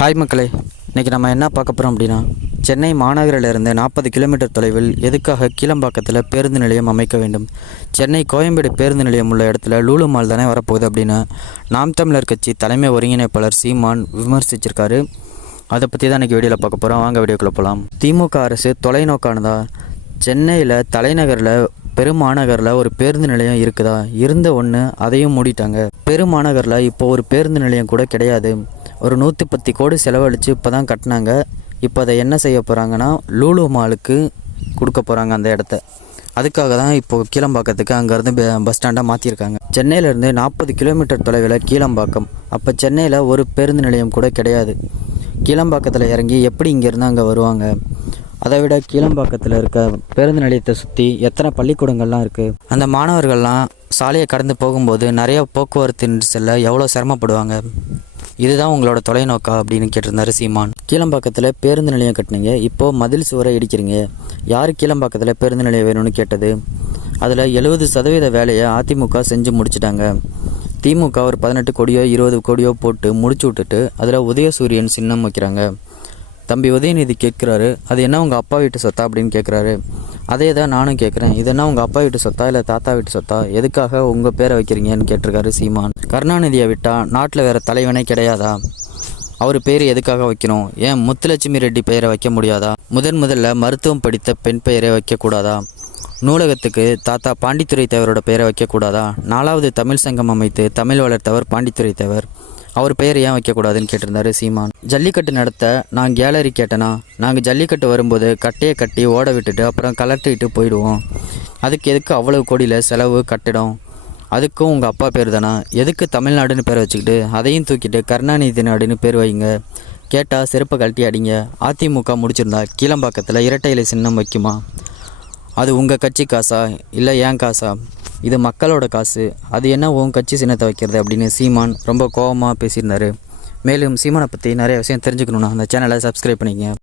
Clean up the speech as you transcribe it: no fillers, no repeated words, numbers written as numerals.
Hi மக்களே, இன்றைக்கி நம்ம என்ன பார்க்க போகிறோம் அப்படின்னா, சென்னை மாநகரிலிருந்து 40 கிலோமீட்டர் தொலைவில் எதுக்காக கீழம்பாக்கத்தில் பேருந்து நிலையம் அமைக்க வேண்டும்? சென்னை கோயம்பேடு பேருந்து நிலையம் உள்ள இடத்துல லூலு மால் தானே வரப்போகுது அப்படின்னு நாம் தமிழர் கட்சி தலைமை ஒருங்கிணைப்பாளர் சீமான் விமர்சிச்சிருக்காரு. அதை பற்றி தான் இன்றைக்கி வீடியோவில் பார்க்க போகிறோம். வாங்க வீடியோக்குள்ளே போகலாம். திமுக அரசு தொலைநோக்கானதா? சென்னையில் தலைநகரில் பெருமாநகரில் ஒரு பேருந்து நிலையம் இருக்குதா? இருந்த ஒன்று, அதையும் மூடிட்டாங்க. பெருமாநகரில் இப்போ ஒரு பேருந்து நிலையம் கூட கிடையாது. ஒரு 110 கோடி செலவழித்து இப்போ தான் கட்டினாங்க. இப்போ அதை என்ன செய்ய போகிறாங்கன்னா, லூலு மாலுக்கு கொடுக்க போகிறாங்க அந்த இடத்த. அதுக்காக தான் இப்போது கீழம்பாக்கத்துக்கு அங்கேருந்து பஸ் ஸ்டாண்டாக மாற்றிருக்காங்க. சென்னையிலேருந்து 40 கிலோமீட்டர் தொலைவில் கீழம்பாக்கம். அப்போ சென்னையில் ஒரு பேருந்து நிலையம் கூட கிடையாது. கீழம்பாக்கத்தில் இறங்கி எப்படி இங்கேருந்து அங்கே வருவாங்க? அதை விட கீழம்பாக்கத்தில் இருக்க பேருந்து நிலையத்தை சுற்றி எத்தனை பள்ளிக்கூடங்கள்லாம் இருக்குது? அந்த மாணவர்கள்லாம் சாலையை கடந்து போகும்போது நிறைய போக்குவரத்து செல்ல எவ்வளோ சிரமப்படுவாங்க? இதுதான் உங்களோட தொலைநோக்கா அப்படின்னு கேட்டிருந்தாரு சீமான். கீழம்பாக்கத்தில் பேருந்து நிலையம் கட்டினீங்க, இப்போது மதில் சுவரை இடிக்கிறீங்க. யார் கீழம்பாக்கத்தில் பேருந்து நிலையம் வேணும்னு கேட்டது? அதில் 70% வேலையை அதிமுக செஞ்சு முடிச்சிட்டாங்க. திமுக ஒரு 18 கோடியோ 20 கோடியோ போட்டு முடிச்சு விட்டுட்டு அதில் உதயசூரியன் சின்னம் வைக்கிறாங்க. தம்பி உதயநிதி கேட்குறாரு, அது என்ன உங்கள் அப்பா வீட்டு சொத்தா அப்படின்னு கேட்குறாரு. அதே தான் நானும் கேட்குறேன், இது என்ன உங்கள் அப்பா வீட்டு சொத்தா இல்லை தாத்தா வீட்டு சொத்தா? எதுக்காக உங்கள் பேரை வைக்கிறீங்கன்னு கேட்டிருக்காரு சீமான். கருணாநிதியை விட்டால் நாட்டில் வேறு தலைவனே கிடையாதா? அவர் பேர் எதுக்காக வைக்கணும்? ஏன் முத்துலட்சுமி ரெட்டி பெயரை வைக்க முடியாதா? முதல்ல மருத்துவம் படித்த பெண் பெயரை வைக்கக்கூடாதா? நூலகத்துக்கு தாத்தா பாண்டித்துரை தேவரோட பெயரை வைக்கக்கூடாதா? 4வது தமிழ் சங்கம் அமைத்து தமிழ் வளர்த்தவர் பாண்டித்துரை தேவர், அவர் பெயர் ஏன் வைக்கக்கூடாதுன்னு கேட்டிருந்தாரு சீமான். ஜல்லிக்கட்டு நடத்த நான் கேலரி கேட்டேனா? நாங்கள் ஜல்லிக்கட்டு வரும்போது கட்டையை கட்டி ஓட விட்டுட்டு அப்புறம் கலட்டிட்டு போயிடுவோம். அதுக்கு எதுக்கு அவ்வளவு கோடியில் செலவு கட்டிடம்? அதுக்கும் உங்கள் அப்பா பேர் தானா? எதுக்கு தமிழ்நாடுன்னு பேர் வச்சுக்கிட்டு அதையும் தூக்கிட்டு கருணாநிதி நாடுன்னு பேர் வைங்க. கேட்டால் செருப்பை கழட்டி அடிங்க. அதிமுக முடிச்சிருந்தா கீழம்பாக்கத்தில் இரட்டை இலை சின்னம் வைக்குமா? அது உங்கள் கட்சி காசா இல்லை ஏன் காசா? இது மக்களோட காசு, அது என்ன உன் கட்சி சின்னத்தை வைக்கிறது அப்படின்னு சீமான் ரொம்ப கோபமாக பேசியிருந்தார். மேலும் சீமானை பற்றி நிறைய விஷயம் தெரிஞ்சுக்கணுன்னா அந்த சேனலை சப்ஸ்கிரைப் பண்ணிக்கங்க.